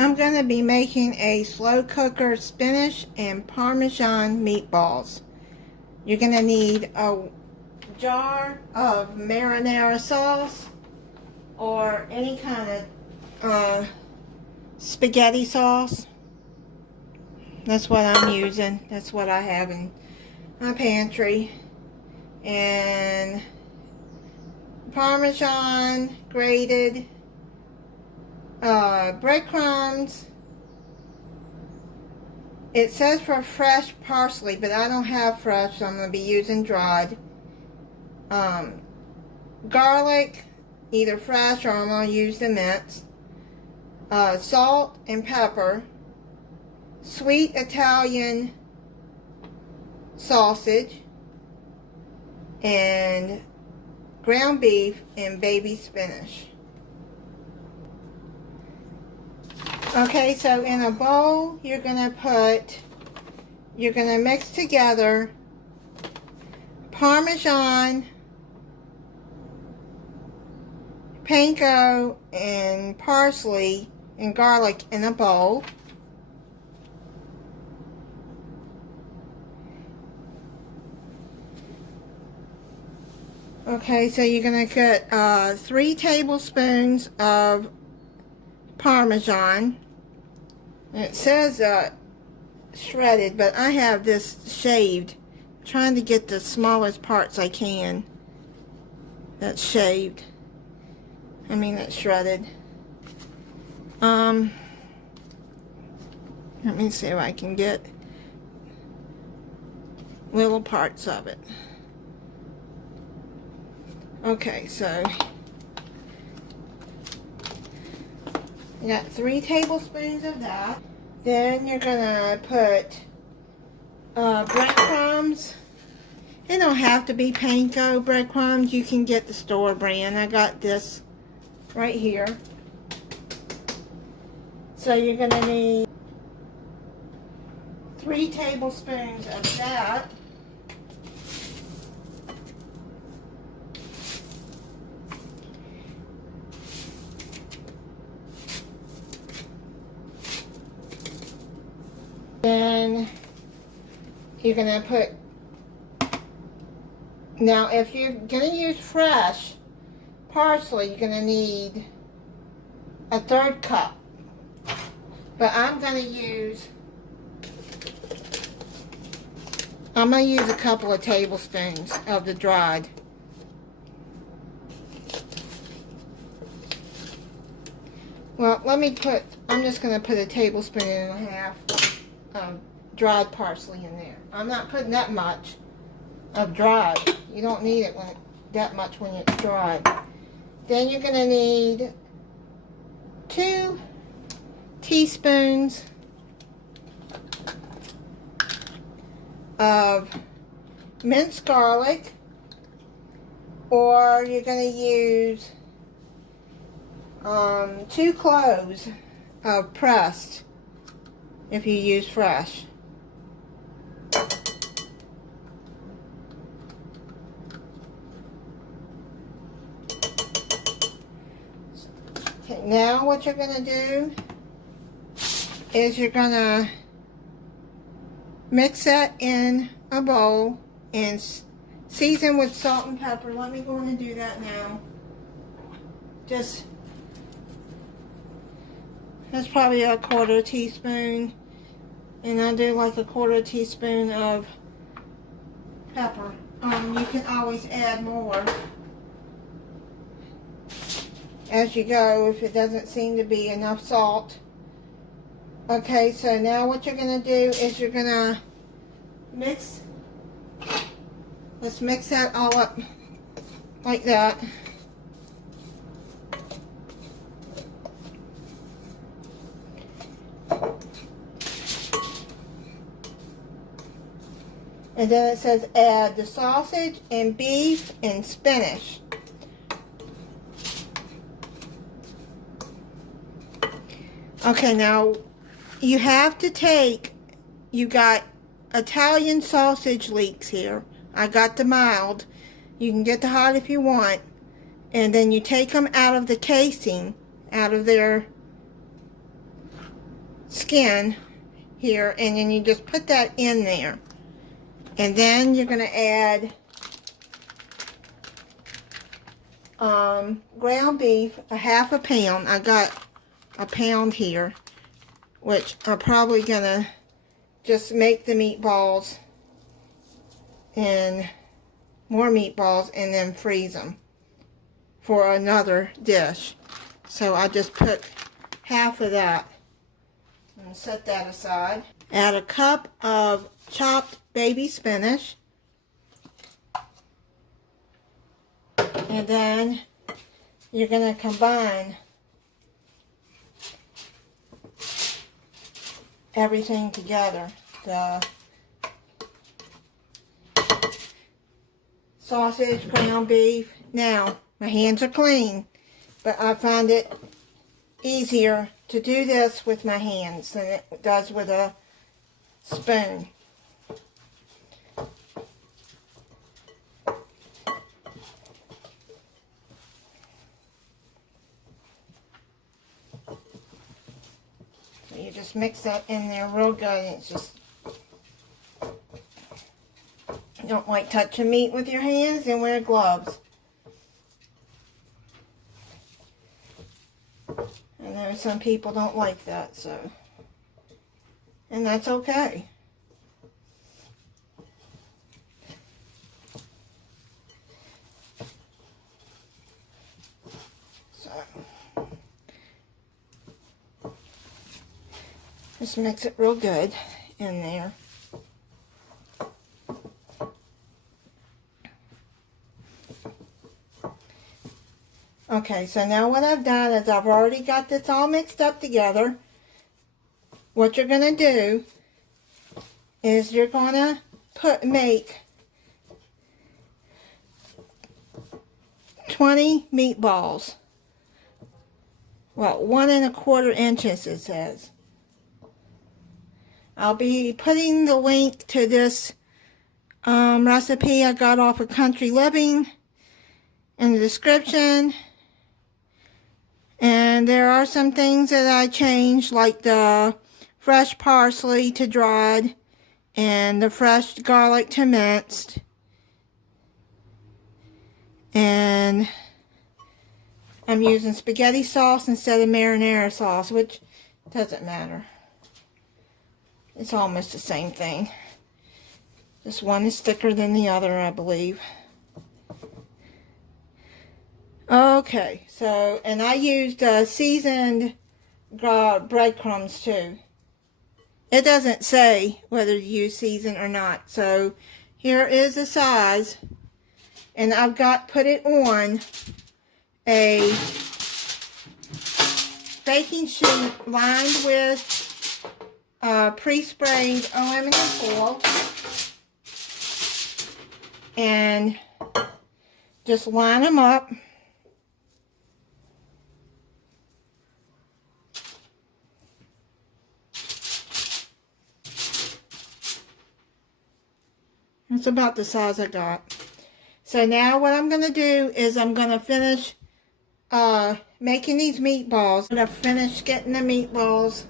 I'm going to be making a slow cooker spinach and Parmesan meatballs. You're going to need a jar of marinara sauce or any kind of spaghetti sauce. That's what I'm using. That's what I have in my pantry. And Parmesan grated, breadcrumbs. It says for fresh parsley, but I don't have fresh, so I'm going to be using dried. Garlic, either fresh or I'm going to use the minced. Salt and pepper. Sweet Italian sausage. And ground beef and baby spinach. Okay, so in a bowl, you're going to mix together Parmesan, panko, and parsley and garlic in a bowl. Okay, so you're going to cut 3 tablespoons of Parmesan. And it says shredded, but I have this shaved. I'm trying to get the smallest parts I can. That's shaved. That's shredded. Let me see if I can get little parts of it. Okay, so you got 3 tablespoons of that. Then you're gonna put breadcrumbs. They don't have to be panko breadcrumbs. You can get the store brand. I got this right here. So you're gonna need 3 tablespoons of that. Then you're going to put, now if you're going to use fresh parsley, you're going to need a 1/3 cup. But I'm going to use a couple of tablespoons of the dried. Well, I'm just going to put a tablespoon and a half of dried parsley in there. I'm not putting that much of dried. You don't need it that much when it's dried. Then you're going to need 2 teaspoons of minced garlic, or you're going to use 2 cloves of pressed if you use fresh. Okay, now what you're going to do is you're going to mix that in a bowl and season with salt and pepper. Let me go in and do that now. That's probably a 1/4 teaspoon. And I'll do like a 1/4 teaspoon of pepper. You can always add more as you go if it doesn't seem to be enough salt. Okay, so now what you're going to do is you're going to let's mix that all up like that. And then it says add the sausage and beef and spinach. Okay, now you have to you got Italian sausage leeks here. I got the mild. You can get the hot if you want. And then you take them out of the casing, out of their skin here, and then you just put that in there. And then you're going to add ground beef, a half a pound. I got a pound here, which I'm probably going to just make the meatballs and more meatballs and then freeze them for another dish. So I just put half of that and set that aside. Add a cup of chopped baby spinach, and then you're going to combine everything together. The sausage, ground beef. Now, my hands are clean, but I find it easier to do this with my hands than it does with a spoon. So you just mix that in there real good, and it's just, you don't like touching meat with your hands, and wear gloves. I know some people don't like that, so, and that's okay. So, just mix it real good in there. Okay, so now what I've done is I've already got this all mixed up together. What you're going to do is you're going to make 20 meatballs. Well, 1 1/4 inches it says. I'll be putting the link to this recipe I got off of Country Living in the description. And there are some things that I changed, like the fresh parsley to dried and the fresh garlic to minced. And I'm using spaghetti sauce instead of marinara sauce, which doesn't matter. It's almost the same thing. Just one is thicker than the other, I believe. Okay, so, and I used seasoned breadcrumbs too. It doesn't say whether to use seasoned or not. So here is the size, and I've put it on a baking sheet lined with pre-sprayed aluminum foil, and just line them up. That's about the size I got. So now what I'm going to do is I'm going to finish making these meatballs. I'm going to finish getting the meatballs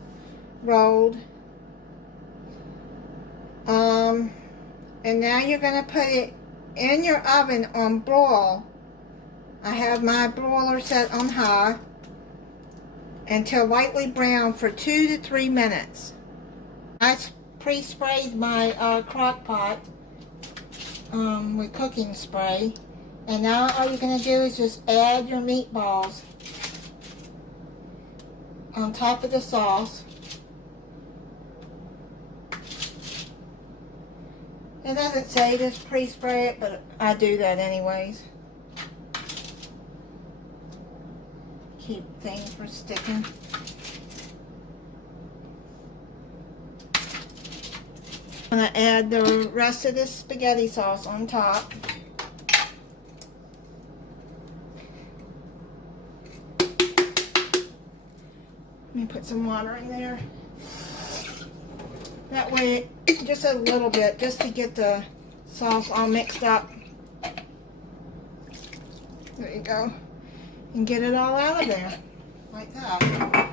rolled. And now you're going to put it in your oven on broil. I have my broiler set on high until lightly brown for 2 to 3 minutes. I pre-sprayed my crock pot with cooking spray, and now all you're going to do is just add your meatballs on top of the sauce. It doesn't say just pre-spray it, but I do that anyways. Keep things from sticking. I'm going to add the rest of this spaghetti sauce on top. Let me put some water in there. That way, just a little bit, just to get the sauce all mixed up. There you go. And get it all out of there, like that.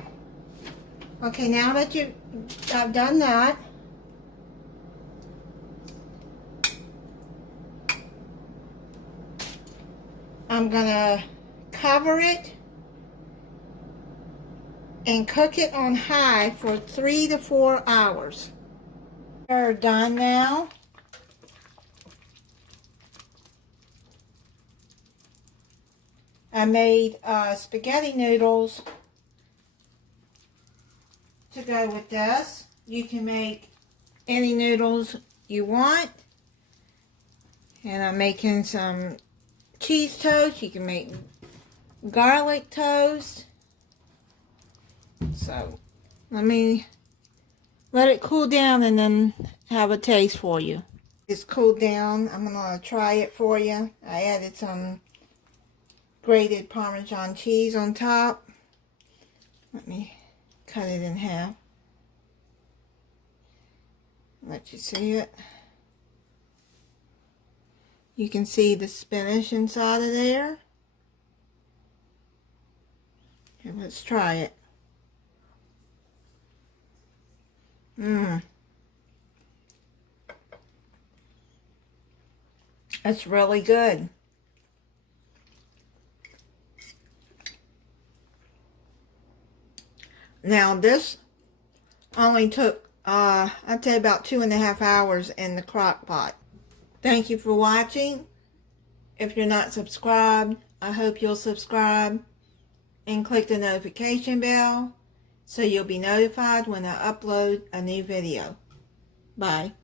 Okay, now that I've done that, I'm gonna cover it and cook it on high for 3 to 4 hours. They're done now. I made spaghetti noodles to go with this. You can make any noodles you want. And I'm making some cheese toast. You can make garlic toast. So let me let it cool down and then have a taste for you. It's cooled down. I'm gonna try it for you. I added some grated Parmesan cheese on top. Let me cut it in half. Let you see it. You can see the spinach inside of there. Okay, let's try it. It's really good. Now this only took, I'd say about 2.5 hours in the crock pot. Thank you for watching. If you're not subscribed, I hope you'll subscribe and click the notification bell so you'll be notified when I upload a new video. Bye.